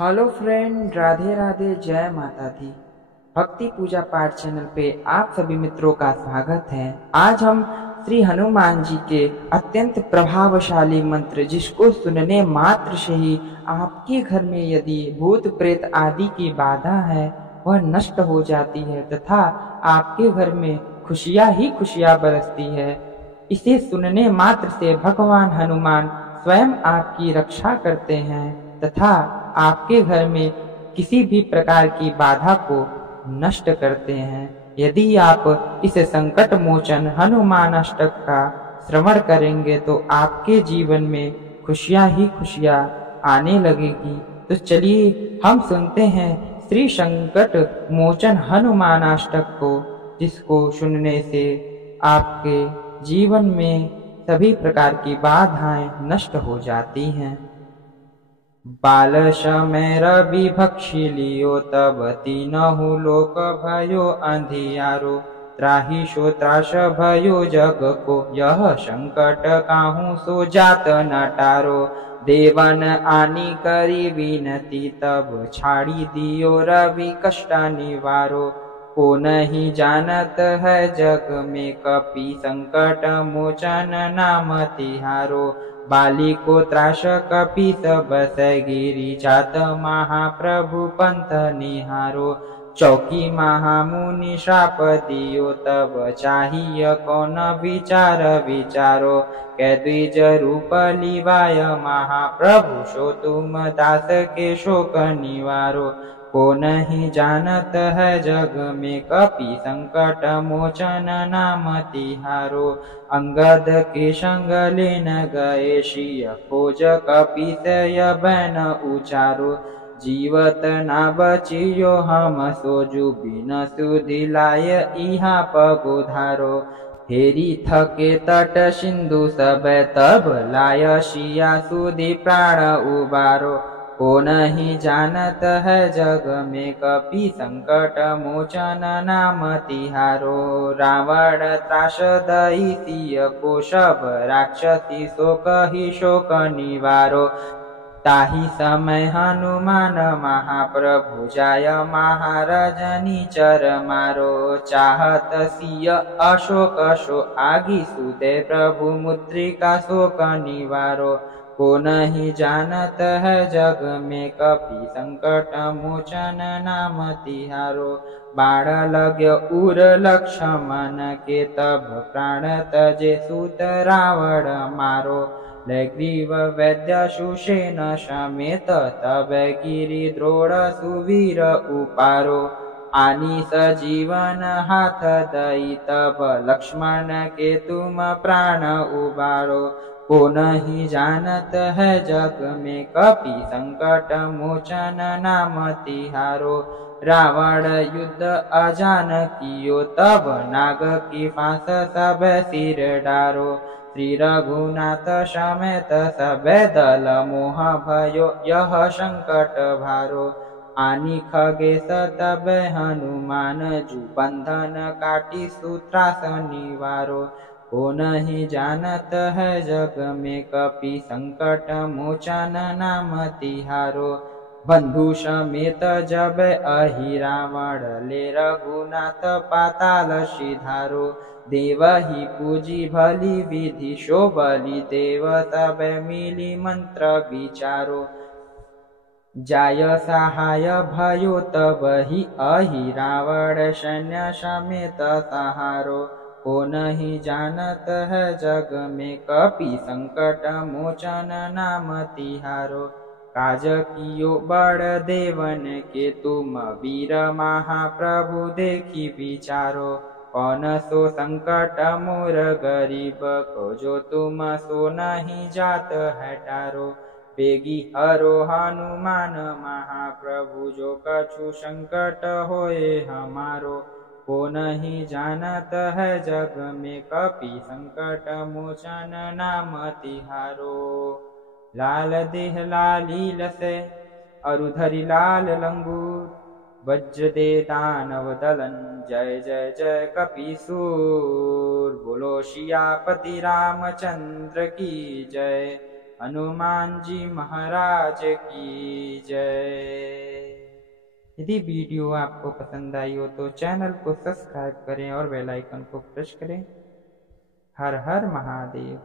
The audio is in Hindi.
हेलो फ्रेंड, राधे राधे, जय माता दी। भक्ति पूजा पाठ चैनल पे आप सभी मित्रों का स्वागत है। आज हम श्री हनुमान जी के अत्यंत प्रभावशाली मंत्र, जिसको सुनने मात्र से ही आपके घर में यदि भूत प्रेत आदि की बाधा है वह नष्ट हो जाती है तथा आपके घर में खुशियां ही खुशियां बरसती है। इसे सुनने मात्र से भगवान हनुमान स्वयं आपकी रक्षा करते हैं तथा आपके घर में किसी भी प्रकार की बाधा को नष्ट करते हैं। यदि आप इस संकट मोचन हनुमान अष्टक का श्रवण करेंगे तो आपके जीवन में खुशियां ही खुशियां आने लगेगी। तो चलिए हम सुनते हैं श्री संकट मोचन हनुमान अष्टक को, जिसको सुनने से आपके जीवन में सभी प्रकार की बाधाएं नष्ट हो जाती हैं। बाल समय रवि भक्षी लियो, तब तीनहु लोक भयो अंधियारो। त्राहि सो त्रास भयो जग को, यह संकट काहू सो जात न टारो। देवन आनी करी विनती, तब छाड़ी दियो रवि कष्ट निवारो। को नहीं जानत है जग में, कपि संकट मोचन नाम तिहारो। बाली को त्रास कपि सब गिरी, जात महाप्रभु पंथ निहारो। चौकी महामुनि श्राप दियो, तब चाहिए कौन विचार विचारो। कै द्विज रूप लिवाय महाप्रभु, सो तुम दास के शोक निवारो। को नहीं जानत है जग में, कपि संकट मोचन नाम तिहारो। अंगद के संग लेन गए सिय, खोज कपिसय बैन उचारो। जीवत ना बचियो हम सोजु, बिन सुधि लाय इहा पगोधारो। हेरी थके तट सिंधु सब, तब लाय सिया सुधि प्राण उबारो। को नहीं जानत है जग में, कपि संकट मोचन नाम तिहारो। रावण त्रास दई सिय को, सब राक्षसी शोक ही शोक निवारो। ताहि समय हनुमान महाप्रभु, जाय महाराजनी चर मारो। चाहत सिय अशोक सो आगी, सुदे प्रभु मुद्रिका शोक निवारो। को नहीं जानत है जग में, कपि संकट मोचन नाम तिहारो। बाण लग्य उर लक्ष्मण के, तब प्राण तजे सूत रावण मारो। ग्रीव वैद्य सुषेण समेत, तब गिरि द्रोण सुवीर उपारो। आनी सजीवन हाथ दई, तब लक्ष्मण के तुम प्राण उबारो। को नहीं जानत है जग में, कपि संकट मोचन नाम तिहारो। रावण युद्ध अजान कियो, तब नाग की फांस सब सिर डारो। श्री रघुनाथ समेत सब दल, मोह भयो यह संकट भारो। आनी खगेश तब हनुमान जू, बंधन काटी सूत्रास निवारो। को नहीं जानत है जग में, कपि संकट मोचन नाम तिहारो। बंधु समेत जब अहि रावण, ले रघुनाथ पाताल सिधारो। देव ही पूजी भली विधि, शो बलि देव सब मिली मंत्र विचारो। जाय सहाय भयो तब ही, अहि रावण सैन्य समेत सहारो। को नहीं जानत है जग में, कपि संकट मोचन नाम तिहारो। काज कियो बड़ देवन के, तुम वीर महाप्रभु देखी विचारो। कौन सो संकट मोर गरीब को, जो तुम सो नहीं जात है टारो। बेगी हरो हनुमान महाप्रभु, जो कछु संकट होए हमारो। को नहीं जानत है जग में, कपि संकट मोचन नाम तिहारो। लाल देह लालील से, अरुधरि लाल लंगूर। वज्र दे दानव दलन, जय जय जय कपीसूर। बोलो सियापति रामचंद्र की जय। हनुमान जी महाराज की जय। यदि वीडियो आपको पसंद आई हो तो चैनल को सब्सक्राइब करें और बेल आइकन को प्रेस करें। हर हर महादेव।